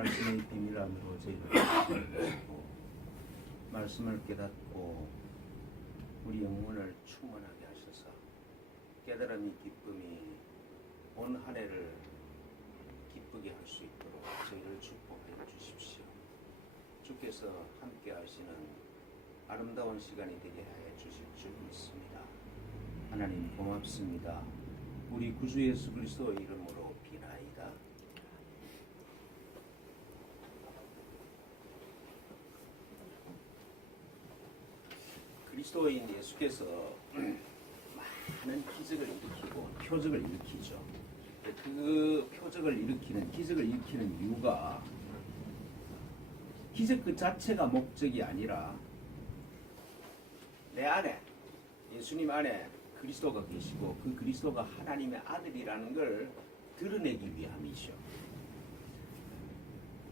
말씀의 비밀 안으로 저희를 모시고 말씀을 깨닫고 우리 영혼을 충만하게 하셔서 깨달음이 기쁨이 온 한 해를 기쁘게 할 수 있도록 저희를 축복해 주십시오. 주께서 함께 하시는 아름다운 시간이 되게 해 주실 줄 믿습니다. 하나님 고맙습니다. 우리 구주 예수 그리스도의 이름으로 비나이다. 그리스도인 예수께서 많은 기적을 일으키고 표적을 일으키죠. 그 표적을 일으키는 기적을 일으키는 이유가 기적 그 자체가 목적이 아니라 내 안에 예수님 안에 그리스도가 계시고 그 그리스도가 하나님의 아들이라는 걸 드러내기 위함이죠.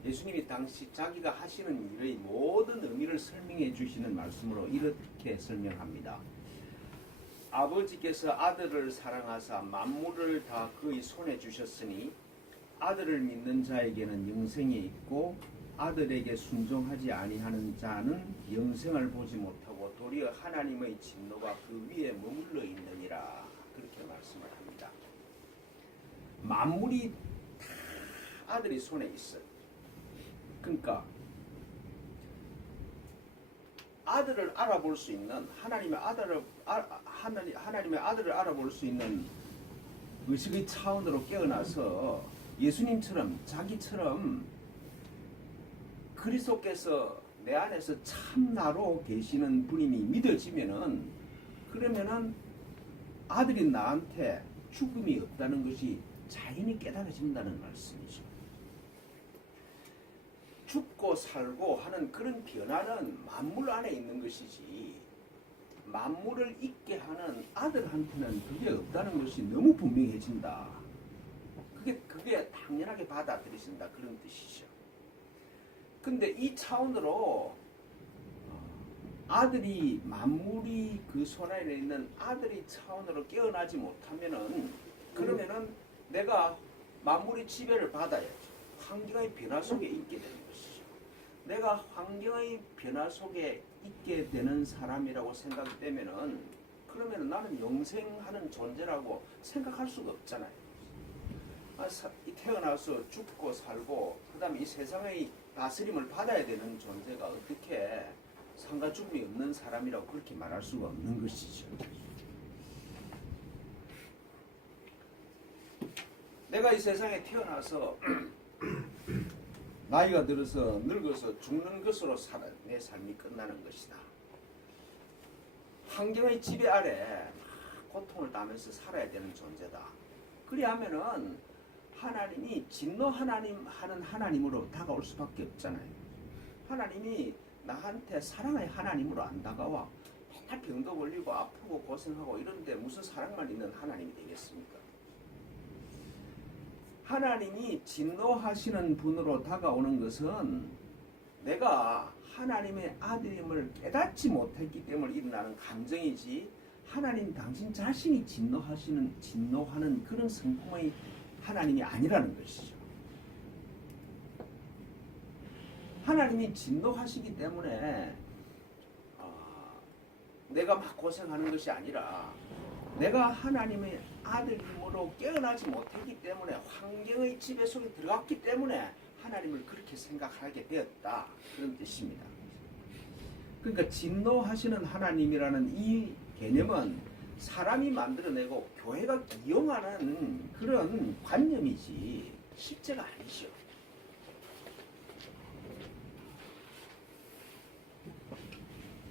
예수님이 당시 자기가 하시는 일의 모든 의미를 설명해 주시는 말씀으로 이렇게 설명합니다. 아버지께서 아들을 사랑하사 만물을 다 그의 손에 주셨으니 아들을 믿는 자에게는 영생이 있고 아들에게 순종하지 아니하는 자는 영생을 보지 못하고 도리어 하나님의 진노가 그 위에 머물러 있느니라. 그렇게 말씀을 합니다. 만물이 다 아들의 손에 있어요. 그러니까 아들을 알아볼 수 있는 하나님의 아들을 알아볼 수 있는 의식의 차원으로 깨어나서 예수님처럼 자기처럼 그리스도께서 내 안에서 참나로 계시는 분임이 믿어지면은 그러면은 아들인 나한테 죽음이 없다는 것이 자연히 깨달아진다는 말씀이죠. 죽고 살고 하는 그런 변화는 만물 안에 있는 것이지 만물을 있게 하는 아들한테는 그게 없다는 것이 너무 분명해진다. 그게 당연하게 받아들이신다 그런 뜻이죠. 근데 이 차원으로 아들이 만물이 그 손안에 있는 아들의 차원으로 깨어나지 못하면은 그러면은 내가 만물의 지배를 받아야죠. 환경의 변화 속에 있게 되는 것이죠. 내가 환경의 변화 속에 있게 되는 사람이라고 생각되면은 그러면 나는 영생하는 존재라고 생각할 수가 없잖아요. 태어나서 죽고 살고 그다음에 이 세상의 다스림을 받아야 되는 존재가 어떻게 상가 죽음이 없는 사람이라고 그렇게 말할 수가 없는 것이죠. 내가 이 세상에 태어나서 나이가 들어서 늙어서 죽는 것으로 내 삶이 끝나는 것이다. 환경의 지배 아래 고통을 당하면서 살아야 되는 존재다. 그리하면은 하나님이 진노 하나님 하는 하나님으로 다가올 수밖에 없잖아요. 하나님이 나한테 사랑의 하나님으로 안 다가와 맨날 병도 걸리고 아프고 고생하고 이런데 무슨 사랑만 있는 하나님이 되겠습니까? 하나님이 진노하시는 분으로 다가오는 것은 내가 하나님의 아들임을 깨닫지 못했기 때문에 일어나는 감정이지 하나님 당신 자신이 진노하는 그런 성품의 하나님이 아니라는 것이죠. 하나님이 진노하시기 때문에 내가 막 고생하는 것이 아니라 내가 하나님의 아들임으로 깨어나지 못했기 때문에 환경의 지배 속에 들어갔기 때문에 하나님을 그렇게 생각하게 되었다. 그런 뜻입니다. 그러니까 진노하시는 하나님이라는 이 개념은 사람이 만들어내고 교회가 이용하는 그런 관념이지 실제가 아니죠.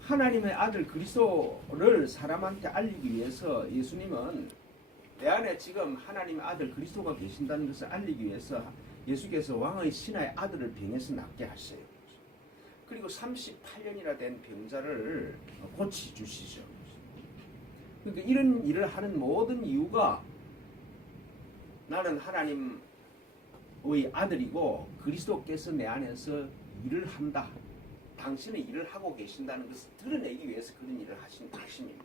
하나님의 아들 그리스도를 사람한테 알리기 위해서 예수님은 내 안에 지금 하나님의 아들 그리스도가 계신다는 것을 알리기 위해서 예수께서 왕의 신하의 아들을 병에서 낫게 하셔요. 그리고 38년이나 된 병자를 고치주시죠. 그러니까 이런 일을 하는 모든 이유가 나는 하나님의 아들이고 그리스도께서 내 안에서 일을 한다. 당신의 일을 하고 계신다는 것을 드러내기 위해서 그런 일을 하신 것입니다.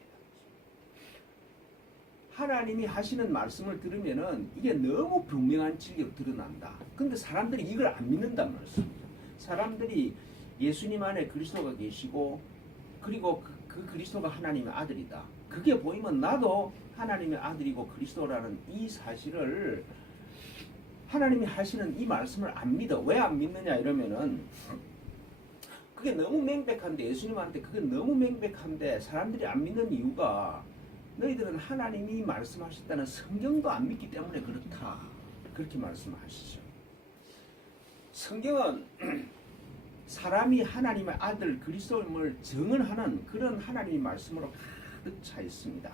하나님이 하시는 말씀을 들으면은 이게 너무 분명한 진리로 드러난다. 근데 사람들이 이걸 안 믿는단 말씀입니다. 사람들이 예수님 안에 그리스도가 계시고 그리고 그 그리스도가 하나님의 아들이다. 그게 보이면 나도 하나님의 아들이고 그리스도라는 이 사실을 하나님이 하시는 이 말씀을 안 믿어. 왜 안 믿느냐 이러면은 그게 너무 명백한데 예수님한테 그게 너무 명백한데 사람들이 안 믿는 이유가 너희들은 하나님이 말씀하셨다는 성경도 안 믿기 때문에 그렇다. 그렇게 말씀하시죠. 성경은 사람이 하나님의 아들 그리스도임을 증언하는 그런 하나님의 말씀으로 가득 차 있습니다.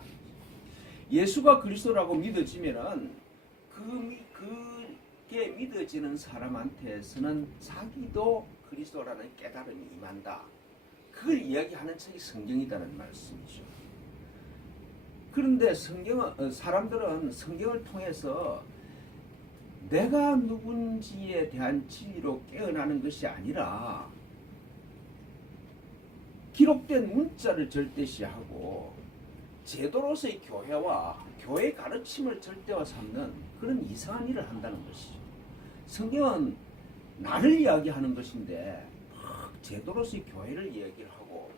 예수가 그리스도라고 믿어지면은 그게 믿어지는 사람한테서는 자기도 그리스도라는 깨달음이 임한다. 그걸 이야기하는 책이 성경이라는 말씀이죠. 그런데 사람들은 성경을 통해서 내가 누군지에 대한 진리로 깨어나는 것이 아니라 기록된 문자를 절대시하고 제도로서의 교회와 교회 가르침을 절대화 삼는 그런 이상한 일을 한다는 것이죠. 성경은 나를 이야기하는 것인데 제도로서의 교회를 이야기를 하고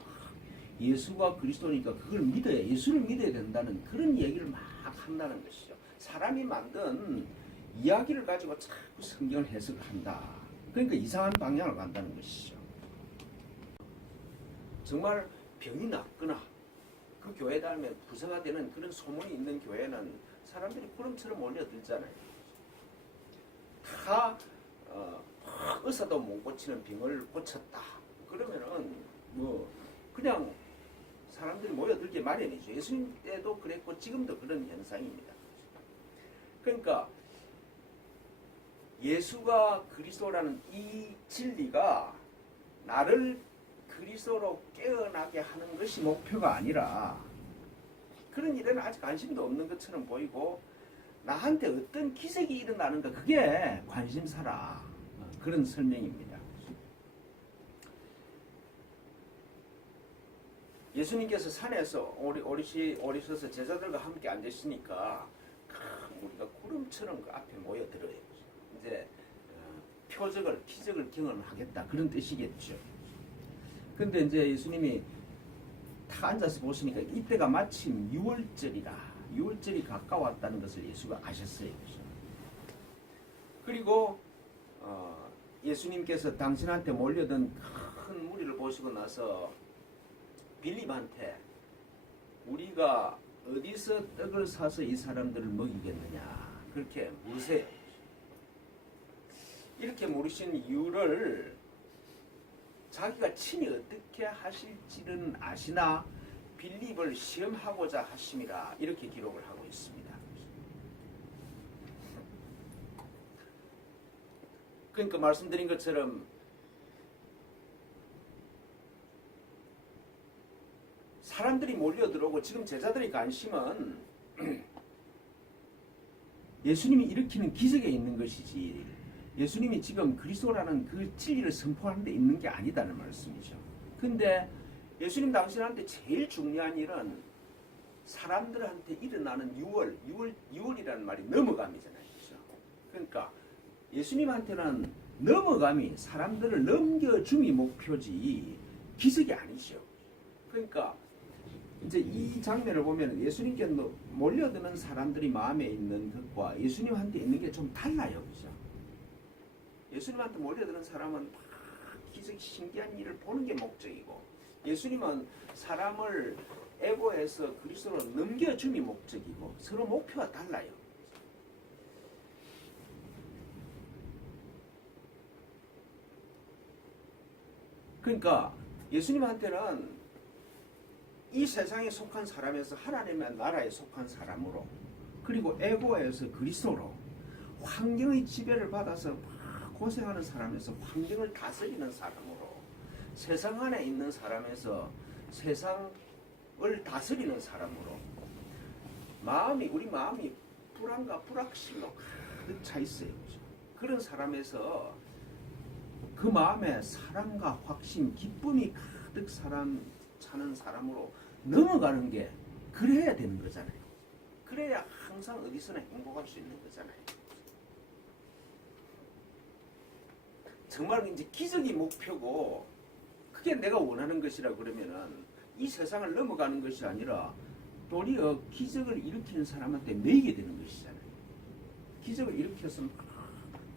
예수가 그리스도니까 그걸 믿어야 예수를 믿어야 된다는 그런 얘기를 막 한다는 것이죠. 사람이 만든 이야기를 가지고 자꾸 성경을 해석을 한다. 그러니까 이상한 방향을 간다는 것이죠. 정말 병이 낫거나 그 교회 다음에 부서가 되는 그런 소문이 있는 교회는 사람들이 구름처럼 몰려들잖아요. 다 의사도 못 고치는 병을 고쳤다. 그러면은 뭐 그냥 사람들이 모여들게 마련이죠. 예수님 때도 그랬고 지금도 그런 현상입니다. 그러니까 예수가 그리스도라는 이 진리가 나를 그리스도로 깨어나게 하는 것이 목표가 아니라 그런 일에는 아직 관심도 없는 것처럼 보이고 나한테 어떤 기적이 일어나는가 그게 관심사라. 그런 설명입니다. 예수님께서 산에서 오리셔서 제자들과 함께 앉으시니까 우리가 구름처럼 그 앞에 모여들어요. 이제 기적을 경험하겠다 그런 뜻이겠죠. 근데 이제 예수님이 다 앉아서 보시니까 이때가 마침 6월절이라 6월절이 가까웠다는 것을 예수가 아셨어요. 그리고 예수님께서 당신한테 몰려든 큰 무리를 보시고 나서 빌립한테 우리가 어디서 떡을 사서 이 사람들을 먹이겠느냐 그렇게 물으세요. 이렇게 물으신 이유를 자기가 친히 어떻게 하실지는 아시나 빌립을 시험하고자 하심이라 이렇게 기록을 하고 있습니다. 그러니까 말씀드린 것처럼 사람들이 몰려들어오고 지금 제자들의 관심은 예수님이 일으키는 기적에 있는 것이지 예수님이 지금 그리스도라는 그 진리를 선포하는 데 있는 게 아니다는 말씀이죠. 근데 예수님 당신한테 제일 중요한 일은 사람들한테 일어나는 6월이라는 말이 넘어감이잖아요. 그렇죠? 그러니까 예수님한테는 넘어감이 사람들을 넘겨줌이 목표지 기적이 아니죠. 그러니까 이제 이 장면을 보면 예수님께 몰려드는 사람들이 마음에 있는 것과 예수님한테 있는 게 좀 달라요. 그렇죠? 예수님한테 몰려드는 사람은 막 기적 신기한 일을 보는 게 목적이고 예수님은 사람을 애고해서 그리스도로 넘겨줌이 목적이고 서로 목표가 달라요. 그러니까 예수님한테는 이 세상에 속한 사람에서 하나님의 나라에 속한 사람으로 그리고 애고에서 그리스도로 환경의 지배를 받아서 막 고생하는 사람에서 환경을 다스리는 사람으로 세상 안에 있는 사람에서 세상을 다스리는 사람으로 우리 마음이 불안과 불확실로 가득 차 있어요. 그런 사람에서 그 마음에 사랑과 확신, 기쁨이 가득 차는 사람으로 넘어가는 게 그래야 되는 거잖아요. 그래야 항상 어디서나 행복할 수 있는 거잖아요. 정말 이제 기적이 목표고 그게 내가 원하는 것이라 그러면은 이 세상을 넘어가는 것이 아니라 도리어 기적을 일으키는 사람한테 매이게 되는 것이잖아요. 기적을 일으켜서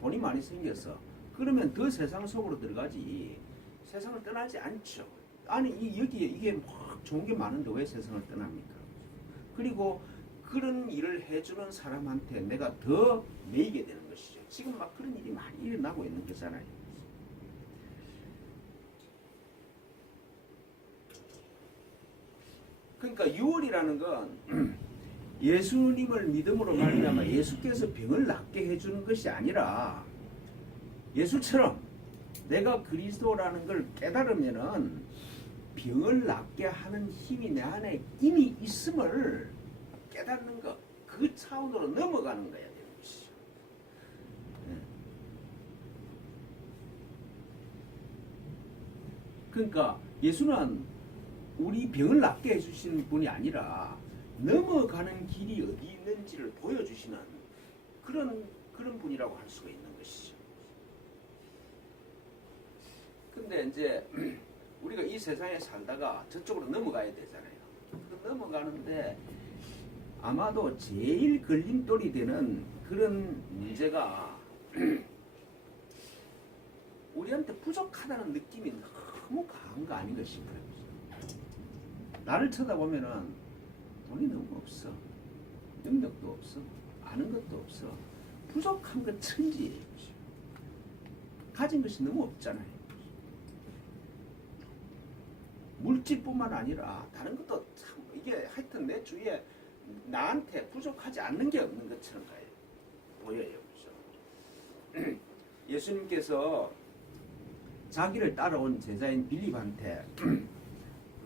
돈이 많이 생겨서 그러면 더 세상 속으로 들어가지 세상을 떠나지 않죠. 아니 여기에 이게 막 좋은 게 많은데 왜 세상을 떠납니까? 그리고 그런 일을 해주는 사람한테 내가 더 매이게 되는 것이죠. 지금 막 그런 일이 많이 일어나고 있는 거잖아요. 그러니까 유월이라는 건 예수님을 믿음으로 말미암아 예수께서 병을 낫게 해주는 것이 아니라 예수처럼 내가 그리스도라는 걸 깨달으면은 병을 낫게 하는 힘이 내 안에 이미 있음을 깨닫는 것, 그 차원으로 넘어가는 거야 되는 것이죠. 그러니까 예수는 우리 병을 낫게 해주시는 분이 아니라 넘어가는 길이 어디 있는지를 보여주시는 그런 분이라고 할 수가 있는 것이죠. 근데 이제 우리가 이 세상에 살다가 저쪽으로 넘어가야 되잖아요. 넘어가는데 아마도 제일 걸림돌이 되는 그런 문제가 우리한테 부족하다는 느낌이 너무 강한 거 아닌가 싶어요. 나를 쳐다보면은 돈이 너무 없어. 능력도 없어. 아는 것도 없어. 부족한 건 천지예요. 가진 것이 너무 없잖아요. 물질뿐만 아니라 다른 것도 참 이게 하여튼 내 주위에 나한테 부족하지 않는 게 없는 것처럼 보여요. 그렇죠? 예수님께서 자기를 따라온 제자인 빌립한테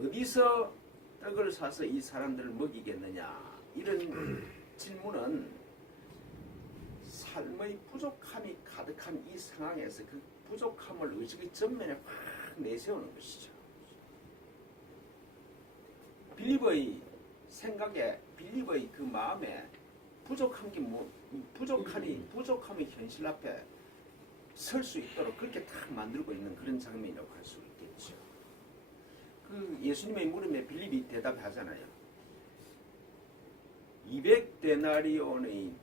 어디서 떡을 사서 이 사람들을 먹이겠느냐 이런 질문은 삶의 부족함이 가득한 이 상황에서 그 부족함을 의식의 전면에 확 내세우는 것이죠. 빌립의 생각에 빌립의 그 마음에 부족한 게 부족함이 현실 앞에 설 수 있도록 그렇게 딱 만들고 있는 그런 장면이라고 할 수 있겠죠. 그 예수님의 물음에 빌립이 대답하잖아요. 200데나리온의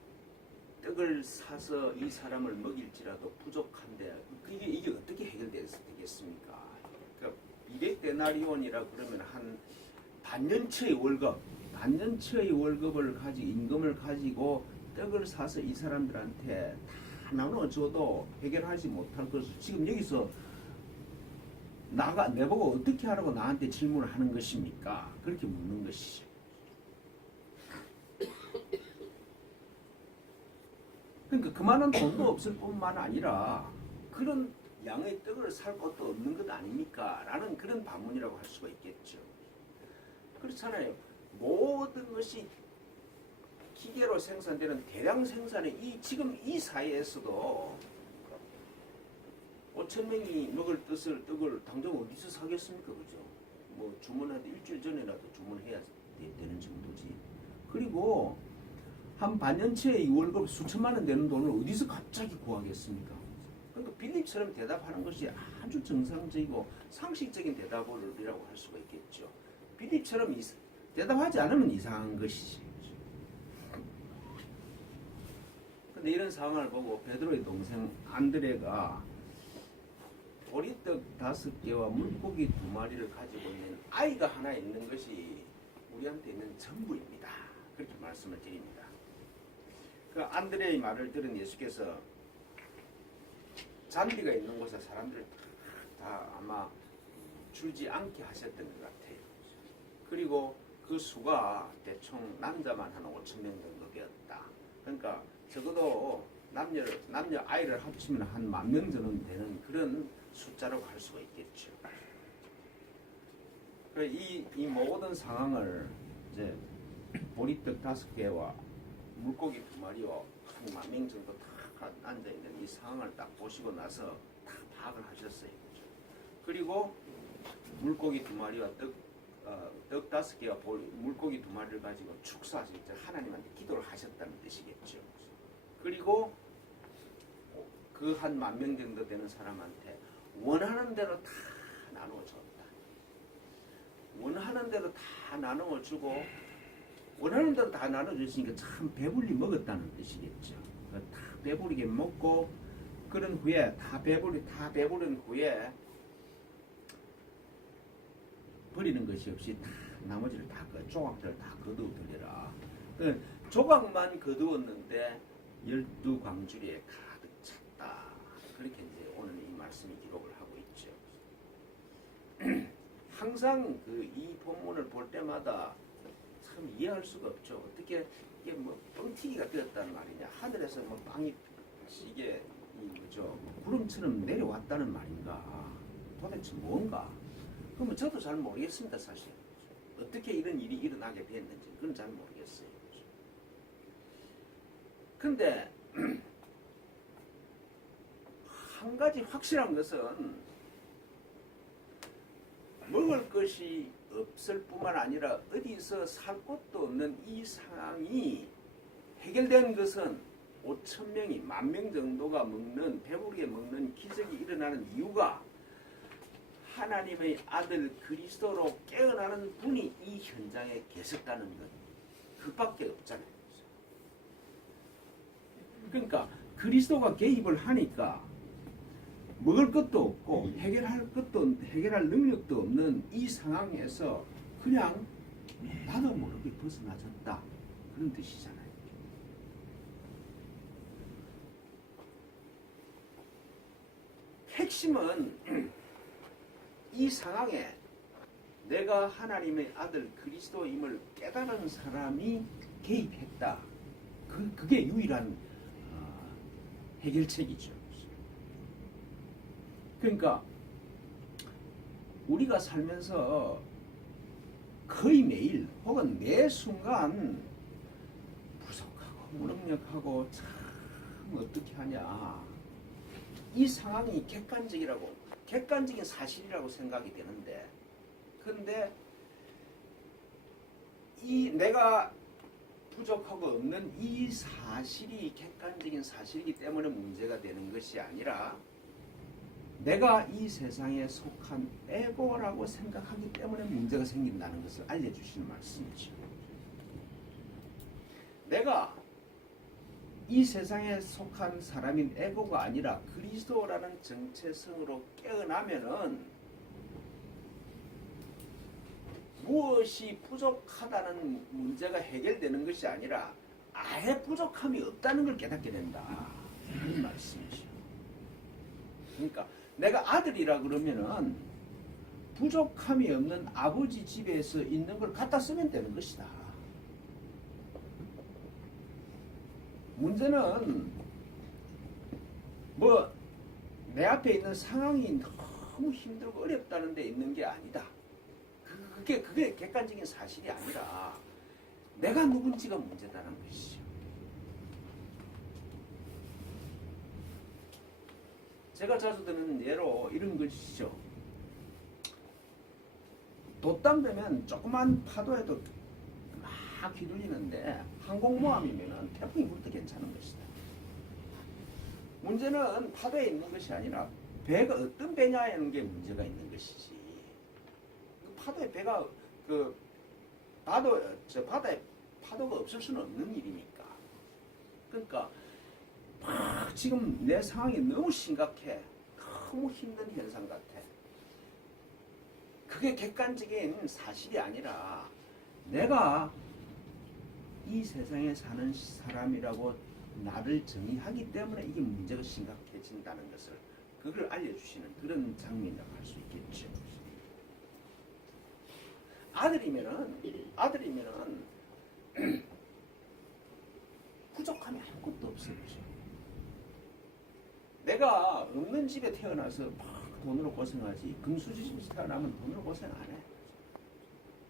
떡을 사서 이 사람을 먹일지라도 부족한데 이게 어떻게 해결되겠습니까? 그러니까 200데나리온이라 그러면 한 반년치의 월급을 가지고 임금을 가지고 떡을 사서 이 사람들한테 다 나눠줘도 해결하지 못할 것을 지금 여기서 내보고 어떻게 하라고 나한테 질문을 하는 것입니까? 그렇게 묻는 것이죠. 그러니까 그만한 돈도 없을 뿐만 아니라 그런 양의 떡을 살 것도 없는 것 아닙니까? 라는 그런 반문이라고 할 수가 있겠죠. 그렇잖아요. 모든 것이 기계로 생산되는 대량 생산의 지금 이 사회에서도 5,000명이 먹을 떡을 당장 어디서 사겠습니까? 그죠? 뭐 주문해도 일주일 전에라도 주문해야 되는 정도지. 그리고 한 반년치의 월급 수천만 원 되는 돈을 어디서 갑자기 구하겠습니까? 그러니까 빌립처럼 대답하는 것이 아주 정상적이고 상식적인 대답이라고 할 수가 있겠죠. 빌립처럼 대답하지 않으면 이상한 것이지. 근데 이런 상황을 보고 베드로의 동생 안드레가 보리떡 5개와 물고기 2마리를 가지고 있는 아이가 하나 있는 것이 우리한테 있는 전부입니다. 그렇게 말씀을 드립니다. 그 안드레의 말을 들은 예수께서 잔디가 있는 곳에 사람들을 다 아마 주지 않게 하셨던 것 같아요. 그리고 그 수가 대충 남자만 한 5,000명 정도 되었다. 그러니까 적어도 남녀 아이를 합치면 한 10,000명 정도 되는 그런 숫자라고 할 수가 있겠죠. 이 모든 상황을 이제 보리떡 5개와 물고기 2마리와 한 10,000명 정도 다 앉아 있는 이 상황을 딱 보시고 나서 다 파악을 하셨어요. 그리고 물고기 2마리와 떡 떡 5개와 물고기 2마리를 가지고 축사하실 때 하나님한테 기도를 하셨다는 뜻이겠죠. 그리고 그 한 10,000명 정도 되는 사람한테 원하는 대로 다 나누어줬다. 원하는 대로 다 나누어주고 원하는 대로 다 나눠줬으니까 참 배불리 먹었다는 뜻이겠죠. 다 배부르게 먹고 그런 후에 다 배부른 후에 버리는 것이 없이 다 나머지를 다 조각들을 다 거두어들여라. 그 조각만 거두었는데 12광주리에 가득 찼다. 그렇게 이제 오늘 이 말씀이 기록을 하고 있죠. 항상 이 본문을 볼 때마다 참 이해할 수가 없죠. 어떻게 이게 뭐 뻥튀기가 되었단 말이냐. 하늘에서 뭐 빵이 이게 뭐죠 구름처럼 내려왔다는 말인가. 도대체 뭔가. 그러면 저도 잘 모르겠습니다. 사실 어떻게 이런 일이 일어나게 됐는지 그건 잘 모르겠어요. 근데 한 가지 확실한 것은 먹을 것이 없을 뿐만 아니라 어디서 살 곳도 없는 이 상황이 해결된 것은 5,000명이 10,000명 정도가 먹는 배부르게 먹는 기적이 일어나는 이유가 하나님의 아들 그리스도로 깨어나는 분이 이 현장에 계셨다는 것 그밖에 없잖아요. 그러니까 그리스도가 개입을 하니까 먹을 것도 없고 해결할 능력도 없는 이 상황에서 그냥 나도 모르게 벗어나졌다 그런 뜻이잖아요. 핵심은 이 상황에 내가 하나님의 아들 그리스도임을 깨달은 사람이 개입했다. 그게 유일한 해결책이죠. 그러니까 우리가 살면서 거의 매일 혹은 매 순간 부족하고 무능력하고 참 어떻게 하냐. 이 상황이 객관적인 사실이라고 생각이 되는데 근데 이 내가 부족하고 없는 이 사실이 객관적인 사실이기 때문에 문제가 되는 것이 아니라 내가 이 세상에 속한 에고라고 생각하기 때문에 문제가 생긴다는 것을 알려주시는 말씀이죠. 내가 이 세상에 속한 사람인 에고가 아니라 그리스도라는 정체성으로 깨어나면은 무엇이 부족하다는 문제가 해결되는 것이 아니라 아예 부족함이 없다는 걸 깨닫게 된다. 이런 말씀이죠. 그러니까 내가 아들이라 그러면은 부족함이 없는 아버지 집에서 있는 걸 갖다 쓰면 되는 것이다. 문제는 뭐 내 앞에 있는 상황이 너무 힘들고 어렵다는 데 있는 게 아니다. 그게 객관적인 사실이 아니라 내가 누군지가 문제다는 것이죠. 제가 자주 드는 예로 이런 것이죠. 돛담배면 조그만 파도에도 막 휘둘리는데 항공모함이면 태풍이 불 때 괜찮은 것이다. 문제는 파도에 있는 것이 아니라 배가 어떤 배냐는 게 문제가 있는 것이지. 파도에 배가 바다에 파도가 없을 수는 없는 일이니까. 그러니까 지금 내 상황이 너무 심각해. 너무 힘든 현상 같아. 그게 객관적인 사실이 아니라 내가 이 세상에 사는 사람이라고 나를 정의하기 때문에 이게 문제가 심각해진다는 것을 그걸 알려주시는 그런 장면이라고 할 수 있겠죠. 아들이면은 부족함이 아무것도 없어요. 내가 없는 집에 태어나서 막 돈으로 고생하지 금수저 집에서 태어나면 돈으로 고생 안 해.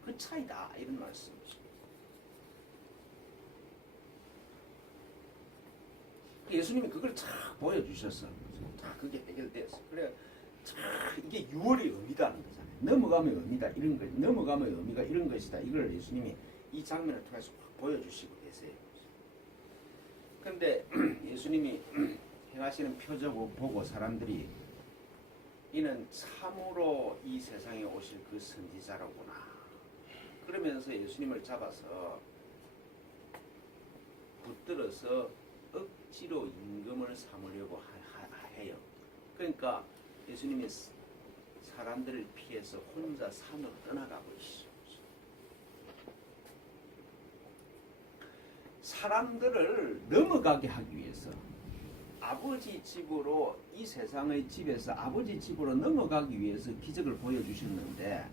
그 차이다 이런 말씀이죠. 예수님이 그걸 쫙 보여주셨어. 다 그게 해결됐어. 그래, 참 이게 6월의 의미다는 거잖아요. 넘어가면 의미다 이런 것, 넘어가면 의미가 이런 것이다. 이걸 예수님이 이 장면을 통해서 확 보여주시고 계세요. 근데 예수님이 행하시는 표적을 보고 사람들이 이는 참으로 이 세상에 오실 그 선지자로구나. 그러면서 예수님을 잡아서 붙들어서 억지로 임금을 삼으려고 해요. 그러니까 예수님이 사람들을 피해서 혼자 산으로 떠나가고 있어요. 사람들을 넘어가게 하기 위해서 아버지 집으로 이 세상의 집에서 아버지 집으로 넘어가기 위해서 기적을 보여주셨는데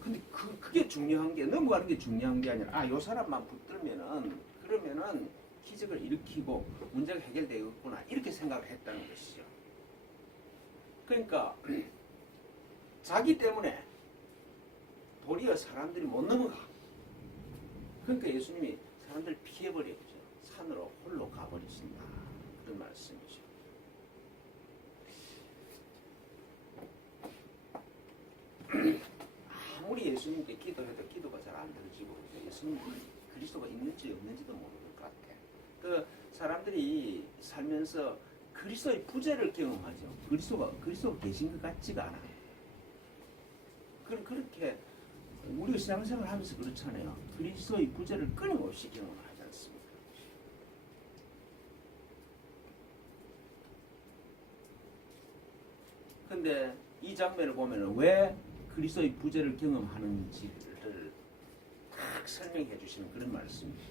근데 그게 중요한 게 넘어가는 게 중요한 게 아니라 요 사람만 붙들면은 그러면은 기적을 일으키고 문제가 해결되겠구나 이렇게 생각을 했다는 것이죠. 그러니까 자기 때문에 도리어 사람들이 못 넘어가. 그러니까 예수님이 사람들 피해버리죠. 산으로 홀로 가버리신다. 그런 말씀이죠. 아무리 예수님께 기도해도 기도가 잘 안 들어지고 예수님이 그리스도가 있는지 없는지도 모르는 것 같아. 그 사람들이 살면서 그리스도의 부재를 경험하죠. 그리스도가 계신 것 같지가 않아. 그렇게 우리가 신앙생활을 하면서 그렇잖아요. 그리스도의 부재를 끊임없이 경험하지 않습니까? 근데 이 장면을 보면 왜 그리스도의 부재를 경험하는지를 딱 설명해 주시는 그런 말씀이죠.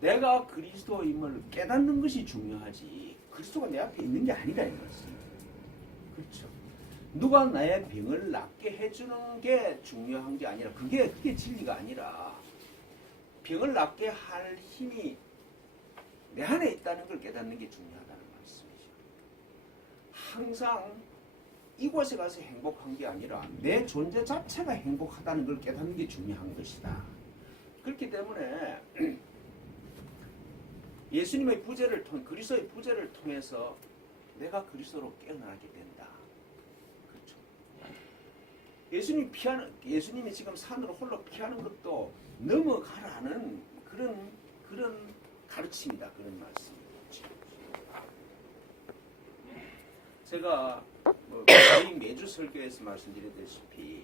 내가 그리스도임을 깨닫는 것이 중요하지 그리스도가 내 앞에 있는 게 아니라 이 말씀입니다. 그렇죠. 누가 나의 병을 낫게 해주는 게 중요한 게 아니라 그게 진리가 아니라 병을 낫게 할 힘이 내 안에 있다는 걸 깨닫는 게 중요하다는 말씀이죠. 항상 이곳에 가서 행복한 게 아니라 내 존재 자체가 행복하다는 걸 깨닫는 게 중요한 것이다. 그렇기 때문에 예수님의 부재를 통해 그리스도의 부재를 통해서 내가 그리스도로 깨어나게 된다. 그렇죠. 예수님이 지금 산으로 홀로 피하는 것도 넘어가라는 그런 가르침이다. 그런 말씀이죠. 제가 거의 매주 설교에서 말씀드렸다시피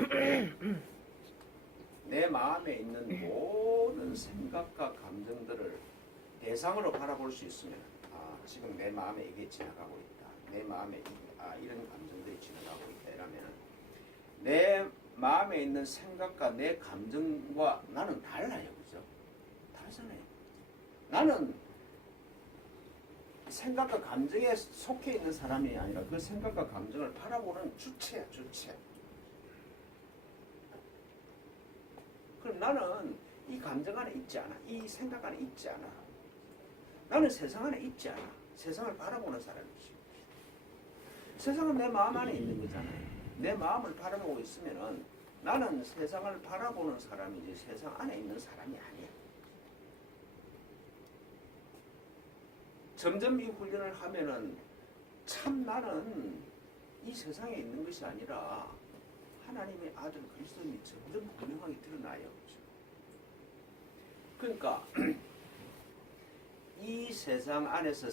내 마음에 있는 모든 생각과 감정들을 대상으로 바라볼 수 있으면 지금 내 마음에 이게 지나가고 있다. 내 마음에 이런 감정들이 지나가고 있다. 이러면 내 마음에 있는 생각과 내 감정과 나는 달라요. 그죠? 다르잖아요. 나는 생각과 감정에 속해 있는 사람이 아니라 그 생각과 감정을 바라보는 주체야. 주체. 그럼 나는 이 감정 안에 있지 않아. 이 생각 안에 있지 않아. 나는 세상 안에 있지 않아. 세상을 바라보는 사람이지. 세상은 내 마음 안에 있는 거잖아요. 내 마음을 바라보고 있으면은 나는 세상을 바라보는 사람이지 세상 안에 있는 사람이 아니야. 점점 이 훈련을 하면은 참 나는 이 세상에 있는 것이 아니라 하나님의 아들 그리스도님이 점점 분명하게 드러나요. 그러니까 이 세상 안에서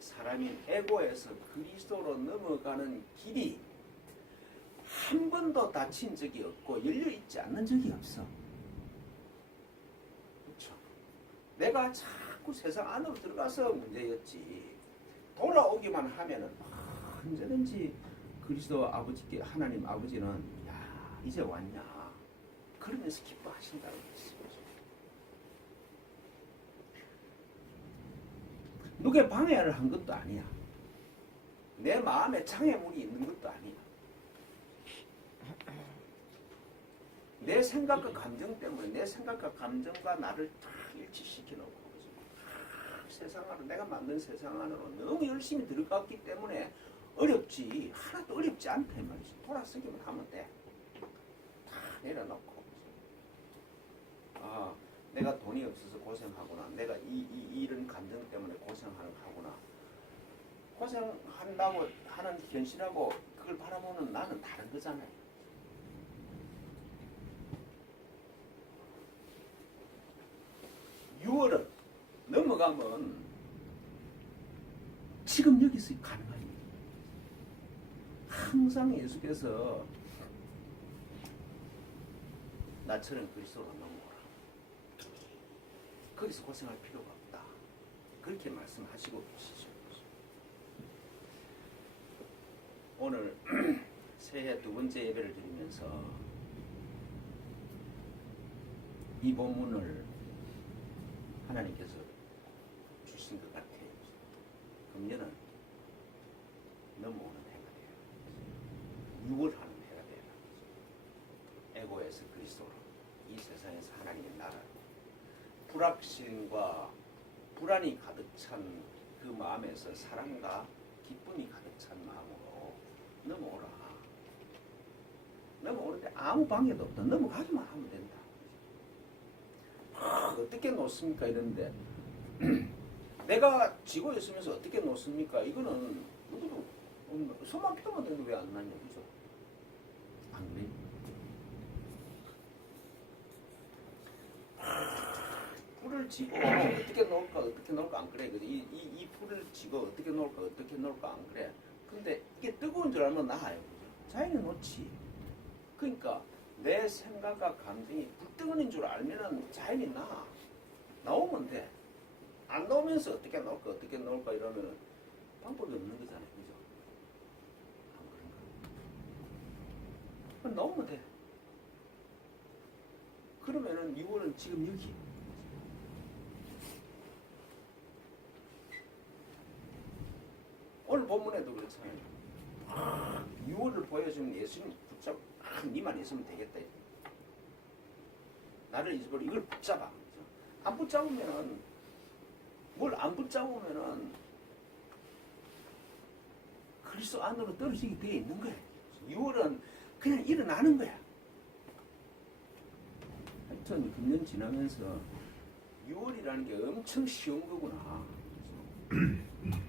사람인 에고에서 그리스도로 넘어가는 길이 한 번도 닫힌 적이 없고 열려있지 않는 적이 없어. 그렇죠. 내가 자꾸 세상 안으로 들어가서 문제였지. 돌아오기만 하면은 언제든지 그리스도 아버지께 하나님 아버지는 야 이제 왔냐 그러면서 기뻐하신다는 것이죠. 누구의 방해를 한 것도 아니야. 내 마음에 장애물이 있는 것도 아니야. 내 생각과 감정 때문에 내 생각과 감정과 나를 다 일치시켜 놓고 세상 안으로 내가 만든 세상 안으로 너무 열심히 들어갔기 때문에 어렵지 하나도 어렵지 않다 말이지. 돌아서기만 하면 돼. 다 내려놓고 내가 돈이 없어서 고생하구나. 내가 이런 감정 때문에 고생하구나. 고생한다고 하는 현실하고 그걸 바라보는 나는 다른 거잖아요. (6월은) 넘어가면 지금 여기서 가능한 일이에요. 항상 예수께서 나처럼 그리스도로 넘어오라. 거기서 고생할 필요가 없다. 그렇게 말씀하시고 계시죠. 오늘 새해 두 번째 예배를 드리면서 이 본문을 하나님께서 주신 것 같아요. 금년은 넘어오는 해가 돼요. 6월 하는 해가 돼요. 에고에서 그리스도로, 이 세상에서 하나님의 나라로, 불확신과 불안이 가득 찬 그 마음에서 사랑과 기쁨이 가득 찬 마음으로 넘어오라. 넘어오는데 아무 방해도 없다. 넘어가기만 하면 된다. 어떻게 놓습니까? 이런데 내가 지고 있으면서 어떻게 놓습니까? 이거는 누구도 손만 펴면 되는데 왜 안 나냐, 그죠? 안 그래? 풀을 지고 어떻게 놓을까 안 그래? 이 풀을 지고 어떻게 놓을까 안 그래? 근데 이게 뜨거운 줄 알면 나아요, 그죠? 자연히 놓지. 그러니까 내 생각과 감정이 불뜨거는 줄 알면은 자연히 나오면 돼. 안 나오면서 어떻게 놓을까 이러면 방법이 없는 거잖아요, 그죠? 안 그런가? 그럼 나오면 돼. 그러면은 6월은 지금 여기. 오늘 본문에도 그렇잖아요. 6월을 보여주면 예수님 붙잡고 니만 있으면 되겠다. 나를 잊어버려. 이걸 붙잡아. 안 붙잡으면은 뭘 안 붙잡으면은 그리스도 안으로 떨어지게 되어 있는 거야. 6월은 그냥 일어나는 거야. 하여튼 금년 지나면서 6월이라는 게 엄청 쉬운 거구나.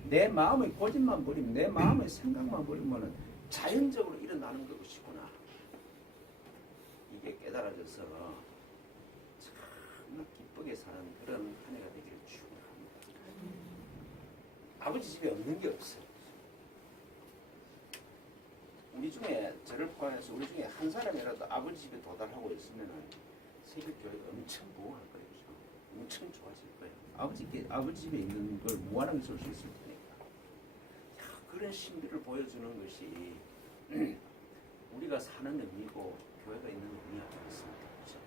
내 마음의 고집만 버리면, 내 마음의 생각만 버리면 자연적으로 일어나는 것이구나. 이게 깨달아져서 정말 기쁘게 사는 그런 한 해가 되기를 축원합니다. 아버지 집에 없는 게 없어요. 우리 중에 저를 포함해서 우리 중에 한 사람이라도 아버지 집에 도달하고 있으면 세계교회가 엄청 부흥할 거예요. 엄청 좋아질 거예요. 아버지 집에 있는 걸 무한하게 쓸 수 있을 테니까. 그런 신비를 보여주는 것이 우리가 사는 의미고 교회가 있는 의미 아니겠습니까? 그렇죠?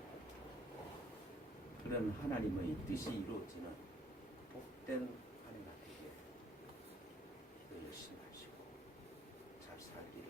그런 하나님의 뜻이 이루어지는 복된 한 해가 되기를 기도 열심히 하시고 잘 살기를